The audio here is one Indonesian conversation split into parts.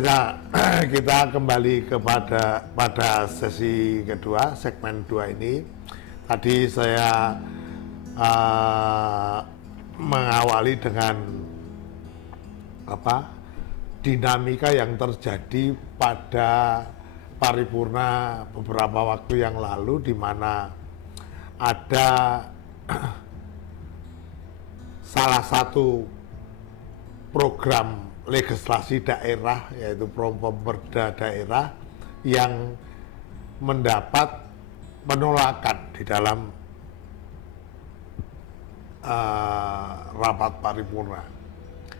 pemirsa, kita kembali pada sesi kedua, segmen 2 ini. Tadi saya mengawali dengan dinamika yang terjadi pada paripurna beberapa waktu yang lalu, di mana ada salah satu program legislasi daerah, yaitu Properda daerah, yang mendapat penolakan di dalam rapat paripurna,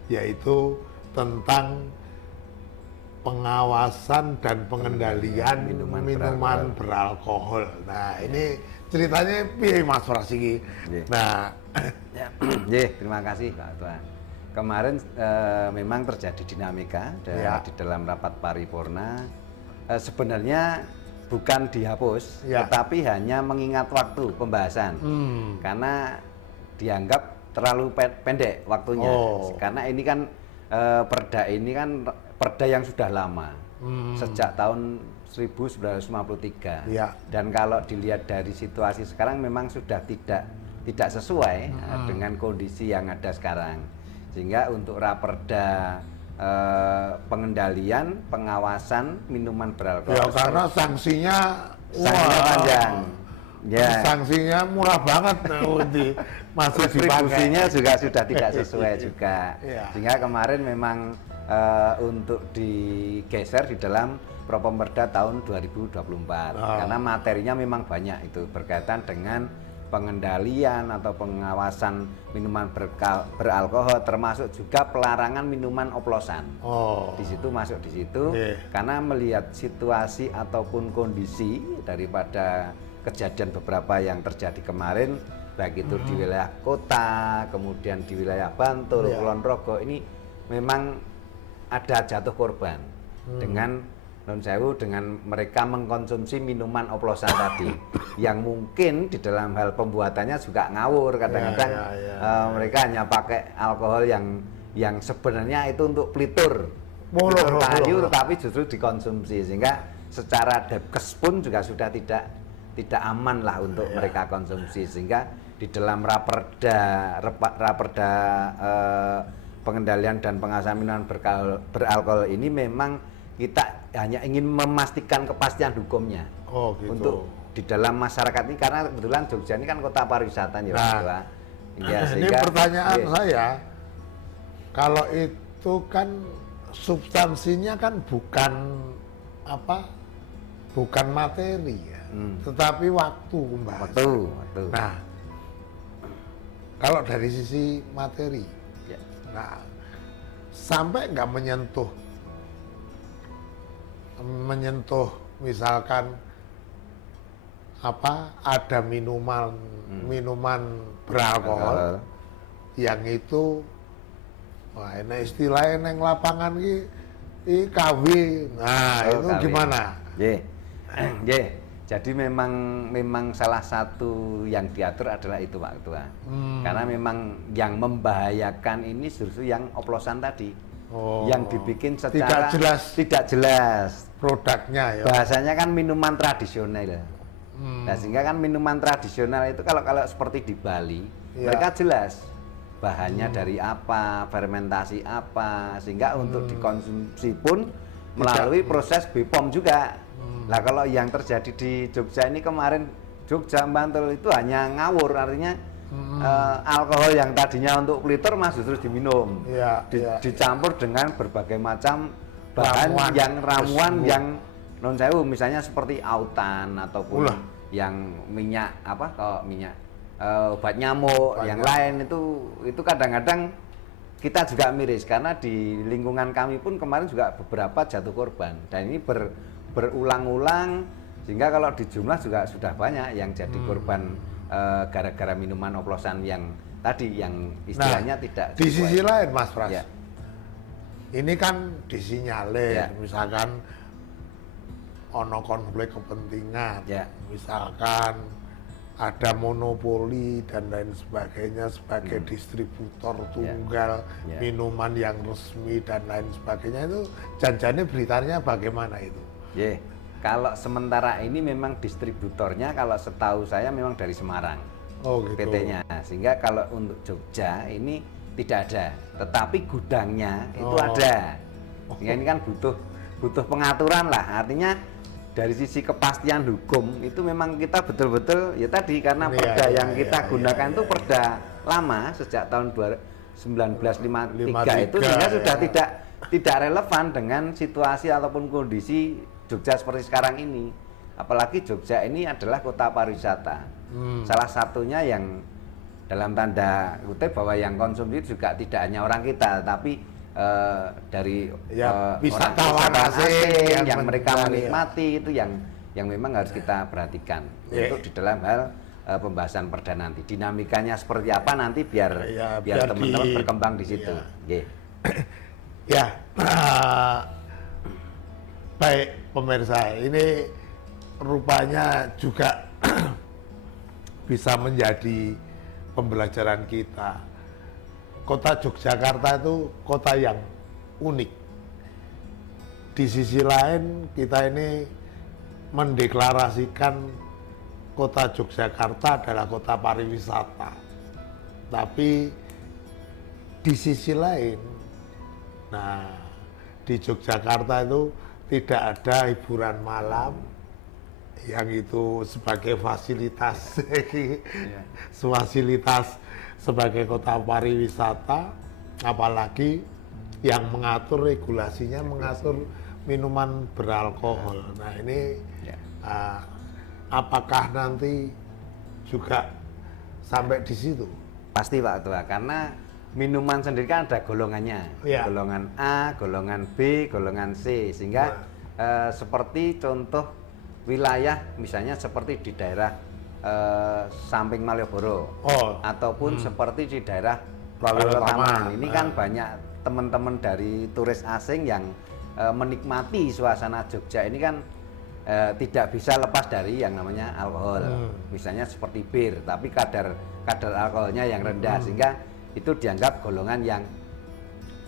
yaitu tentang pengawasan dan pengendalian minuman beralkohol. Nah, ini ceritanya piye Mas Prasiki? Nah, terima kasih Pak Tua. Kemarin memang terjadi dinamika di dalam rapat paripurna. Sebenarnya bukan dihapus, tetapi hanya mengingat waktu pembahasan, karena dianggap terlalu pendek waktunya. Karena ini kan perda ini kan perda yang sudah lama, sejak tahun 1953. Dan kalau dilihat dari situasi sekarang memang sudah tidak sesuai dengan kondisi yang ada sekarang. Sehingga untuk raperda pengendalian, pengawasan minuman beralkohol, karena sanksinya panjang. Sanksinya murah banget, masih distribusinya juga sudah tidak sesuai juga. Sehingga kemarin memang untuk digeser di dalam Properda tahun 2024, karena materinya memang banyak, itu berkaitan dengan pengendalian atau pengawasan minuman beralkohol, termasuk juga pelarangan minuman oplosan. Di situ masuk di situ, karena melihat situasi ataupun kondisi daripada kejadian beberapa yang terjadi kemarin, baik itu di wilayah kota, kemudian di wilayah Bantul, Kulon Progo, ini memang ada jatuh korban dengan dengan mereka mengkonsumsi minuman oplosan tadi, yang mungkin di dalam hal pembuatannya juga ngawur. Kadang-kadang mereka hanya pakai alkohol yang sebenarnya itu untuk pelitur kayu, tapi justru dikonsumsi, sehingga secara depkes pun juga sudah tidak aman lah untuk mereka konsumsi. Sehingga di dalam raperda pengendalian dan pengawasan minuman beralkohol ini memang kita hanya ingin memastikan kepastian hukumnya untuk di dalam masyarakat ini, karena kebetulan Jogja ini kan kota pariwisata ya. Ini pertanyaan saya, kalau itu kan substansinya kan bukan materi ya, tetapi waktu pembahasan. Nah, kalau dari sisi materi, nah, sampai nggak menyentuh misalkan ada minuman beralkohol yang itu istilahnya neng lapangan ini KW. Nah, itu KW. Gimana? Jadi memang salah satu yang diatur adalah itu Pak Ketua. Karena memang yang membahayakan ini justru yang oplosan tadi. Yang dibikin secara tidak jelas produknya ya. Bahasanya kan minuman tradisional. Nah, sehingga kan minuman tradisional itu kalau seperti di Bali, mereka jelas bahannya dari apa, fermentasi apa, sehingga untuk dikonsumsi pun melalui proses BPOM juga. Nah, kalau yang terjadi di Jogja ini kemarin, Jogja, Bantul, itu hanya ngawur, artinya alkohol yang tadinya untuk pelitur justru diminum, dicampur dengan berbagai macam bahan ramuan yang non sewu, misalnya seperti autan ataupun yang minyak minyak obat nyamuk yang lain, itu kadang-kadang kita juga miris, karena di lingkungan kami pun kemarin juga beberapa jatuh korban, dan ini berulang-ulang, sehingga kalau di jumlah juga sudah banyak yang jadi korban gara-gara minuman oplosan yang tadi, yang istilahnya tidak di sisi lain Mas Pras, ini kan disinyalir misalkan ono konflik kepentingan, misalkan ada monopoli dan lain sebagainya sebagai distributor tunggal minuman yang resmi dan lain sebagainya, itu janjinya beritanya bagaimana itu? Kalau sementara ini memang distributornya kalau setahu saya memang dari Semarang, gitu. PT-nya, sehingga kalau untuk Jogja ini tidak ada, tetapi gudangnya itu ada. Sehingga ini kan butuh pengaturan lah, artinya dari sisi kepastian hukum itu memang kita betul-betul ya tadi karena perda yang kita gunakan itu perda lama sejak tahun 1953 itu, sehingga sudah tidak relevan dengan situasi ataupun kondisi Jogja seperti sekarang ini. Apalagi Jogja ini adalah kota pariwisata. Salah satunya yang dalam tanda kutip bahwa yang konsumsi juga tidak hanya orang kita, tapi dari wisatawan asing yang mereka menikmati itu yang memang harus kita perhatikan untuk di dalam hal pembahasan perda nanti. Dinamikanya seperti apa nanti biar teman-teman berkembang di situ. Baik pemirsa, ini rupanya juga bisa menjadi pembelajaran kita. Kota Yogyakarta itu kota yang unik. Di sisi lain kita ini mendeklarasikan kota Yogyakarta adalah kota pariwisata. Tapi di sisi lain, di Yogyakarta itu tidak ada hiburan malam yang itu sebagai fasilitas sebagai kota pariwisata, apalagi yang mengatur regulasinya mengatur minuman beralkohol. Nah ini apakah nanti juga sampai di situ? Pasti Pak Ketua, karena minuman sendiri kan ada golongannya, golongan A, golongan B, golongan C, sehingga seperti contoh wilayah misalnya seperti di daerah samping Malioboro ataupun seperti di daerah Taman. Ini kan banyak teman-teman dari turis asing yang menikmati suasana Jogja ini kan tidak bisa lepas dari yang namanya alkohol. Misalnya seperti bir, tapi kadar alkoholnya yang rendah, sehingga itu dianggap golongan yang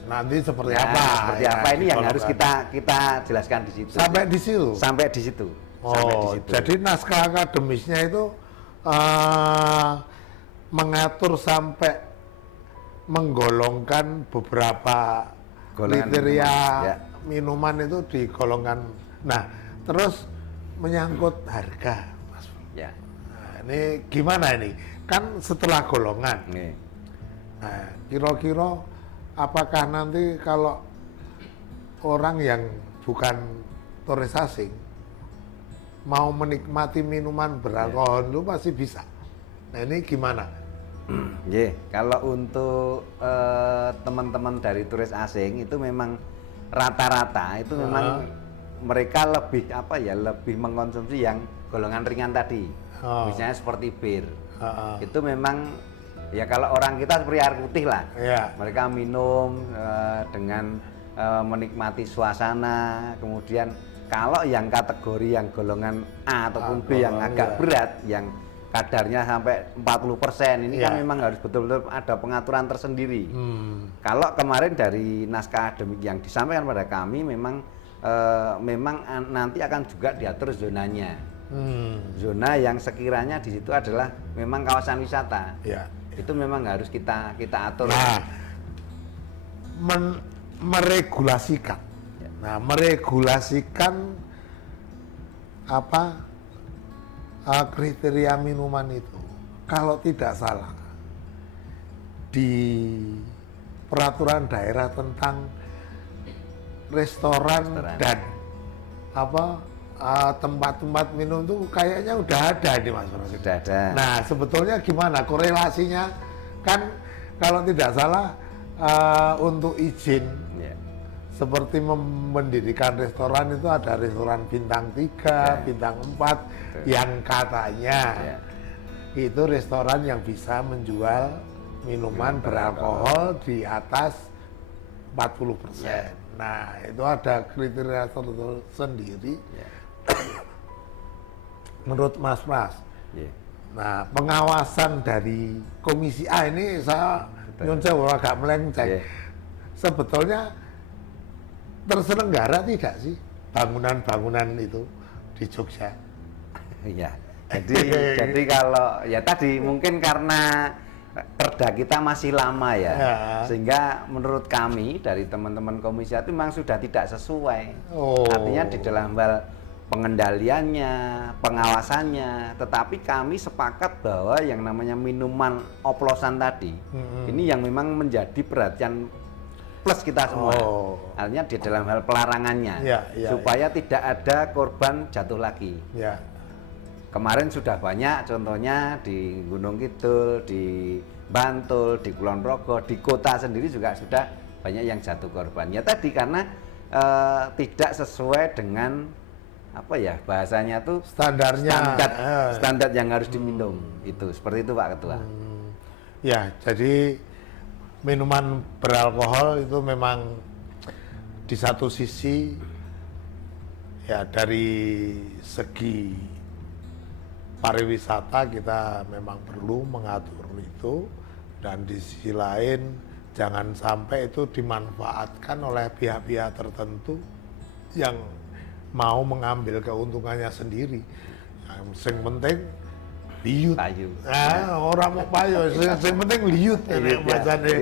nanti seperti apa? Seperti apa ini yang harus kita jelaskan di situ. Sampai di situ. Sampai di situ. Jadi naskah akademisnya itu mengatur sampai menggolongkan beberapa kriteria minuman itu digolongkan. Nah, terus menyangkut harga, Mas. Nah, ini gimana ini? Kan setelah golongan. Nah, kira-kira apakah nanti kalau orang yang bukan turis asing mau menikmati minuman beralkohol itu pasti bisa. Nah ini gimana? Kalau untuk teman-teman dari turis asing itu memang rata-rata itu memang mereka lebih lebih mengkonsumsi yang golongan ringan tadi. Misalnya seperti bir. Itu memang ya kalau orang kita seperti air putih lah. Mereka minum dengan menikmati suasana, kemudian kalau yang kategori yang golongan A ataupun B yang agak berat, yang kadarnya sampai 40%, ini kan memang harus betul-betul ada pengaturan tersendiri. Kalau kemarin dari naskah akademik yang disampaikan pada kami, memang nanti akan juga diatur zonanya. Zona yang sekiranya di situ adalah memang kawasan wisata. Itu memang harus kita atur. Nah, meregulasikan. Nah, meregulasikan kriteria minuman itu, kalau tidak salah di peraturan daerah tentang restoran dan tempat-tempat minum itu kayaknya udah ada nih Mas. Sudah ada. Nah, sebetulnya gimana korelasinya? Kan kalau tidak salah untuk izin seperti mendirikan restoran itu ada restoran bintang 3, bintang 4 yang katanya itu restoran yang bisa menjual minuman beralkohol di atas 40%. Nah, itu ada kriteria tersendiri. Menurut Mas Pras, Nah, pengawasan dari Komisi A ini saya nyun sewu agak melenceng. Sebetulnya terselenggara tidak sih bangunan-bangunan itu di Jogja? Iya. Jadi kalau ya tadi mungkin karena perda kita masih lama ya, sehingga menurut kami dari teman-teman komisi itu memang sudah tidak sesuai. Artinya di dalam hal pengendaliannya, pengawasannya, tetapi kami sepakat bahwa yang namanya minuman oplosan tadi, ini yang memang menjadi perhatian plus kita semua. Artinya di dalam hal pelarangannya, supaya tidak ada korban jatuh lagi. Kemarin sudah banyak, contohnya di Gunung Kidul, di Bantul, di Kulon Progo, di kota sendiri juga sudah banyak yang jatuh korban. Ya tadi karena tidak sesuai dengan apa ya bahasanya tuh standarnya, standar yang harus diminum. Itu seperti itu Pak Ketua. Ya, jadi minuman beralkohol itu memang di satu sisi ya dari segi pariwisata kita memang perlu mengatur itu, dan di sisi lain jangan sampai itu dimanfaatkan oleh pihak-pihak tertentu yang mau mengambil keuntungannya sendiri. Yang penting liut. Orang mau payu, yang penting liut. Bahasanya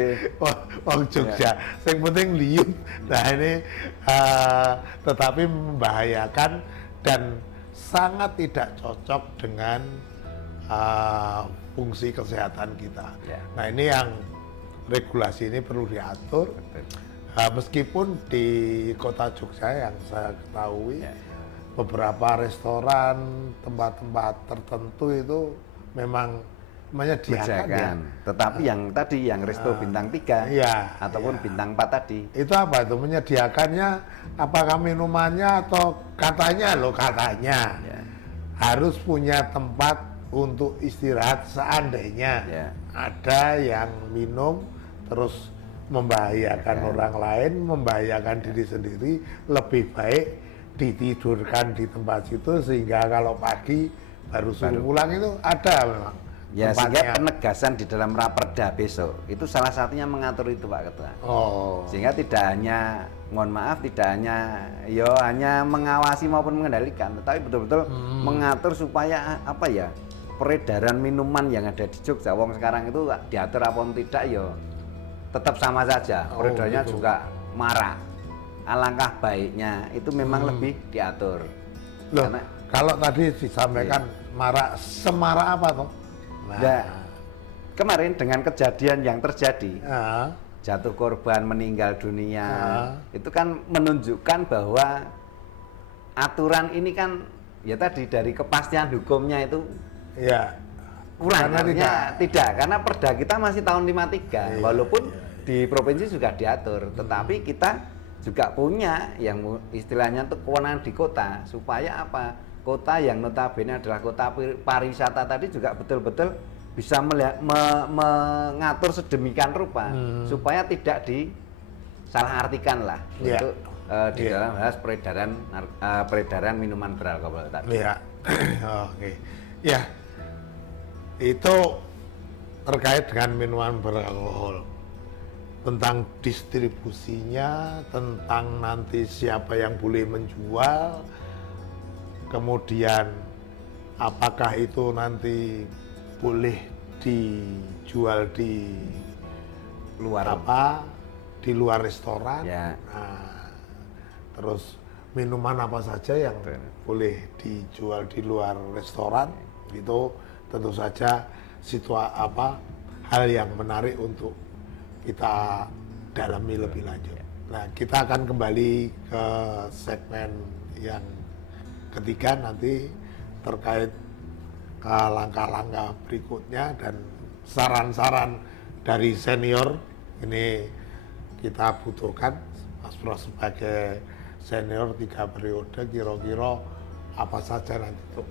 orang Jogja, yang penting liut. Nah ini tetapi membahayakan dan sangat tidak cocok dengan fungsi kesehatan kita. Nah ini yang regulasi ini perlu diatur. Meskipun di kota Jogja yang saya ketahui beberapa restoran, tempat-tempat tertentu itu memang menyediakan. Tetapi yang tadi yang resto bintang 3 ataupun bintang 4 tadi. Itu apa itu? Menyediakannya apakah minumannya atau katanya harus punya tempat untuk istirahat seandainya ada yang minum terus membahayakan orang lain, membahayakan diri sendiri, lebih baik ditidurkan di tempat situ sehingga kalau pagi baru suruh pulang itu ada memang. Ya, sehingga penegasan di dalam raperda besok itu salah satunya mengatur itu Pak Ketua. Sehingga tidak hanya, mohon maaf, tidak hanya hanya mengawasi maupun mengendalikan, tetapi betul-betul mengatur supaya apa ya, peredaran minuman yang ada di Jogja, wong sekarang itu diatur apa tidak tetap sama saja, peredarannya juga marak. Alangkah baiknya itu memang lebih diatur. Karena kalau tadi disampaikan marak, semarak apa toh? Kemarin dengan kejadian yang terjadi, jatuh korban, meninggal dunia, itu kan menunjukkan bahwa aturan ini kan ya tadi dari kepastian hukumnya itu kurang. Tidak, karena perda kita masih tahun 53, walaupun di provinsi sudah diatur, tetapi kita juga punya yang istilahnya untuk kewenangan di kota, supaya apa? Kota yang notabene adalah kota pariwisata tadi juga betul-betul bisa mengatur sedemikian rupa supaya tidak disalahartikan lah untuk di dalam hal peredaran minuman beralkohol tadi. Itu terkait dengan minuman beralkohol, tentang distribusinya, tentang nanti siapa yang boleh menjual. Kemudian apakah itu nanti boleh dijual di luar di luar restoran? Terus minuman apa saja yang boleh dijual di luar restoran? Itu tentu saja hal yang menarik untuk kita dalami lebih lanjut. Nah, kita akan kembali ke segmen yang ketiga nanti terkait langkah-langkah berikutnya dan saran-saran dari senior. Ini kita butuhkan Mas Bro sebagai senior 3 periode, kira-kira apa saja nanti untuk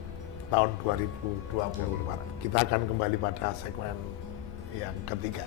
tahun 2024. Kita akan kembali pada segmen yang ketiga.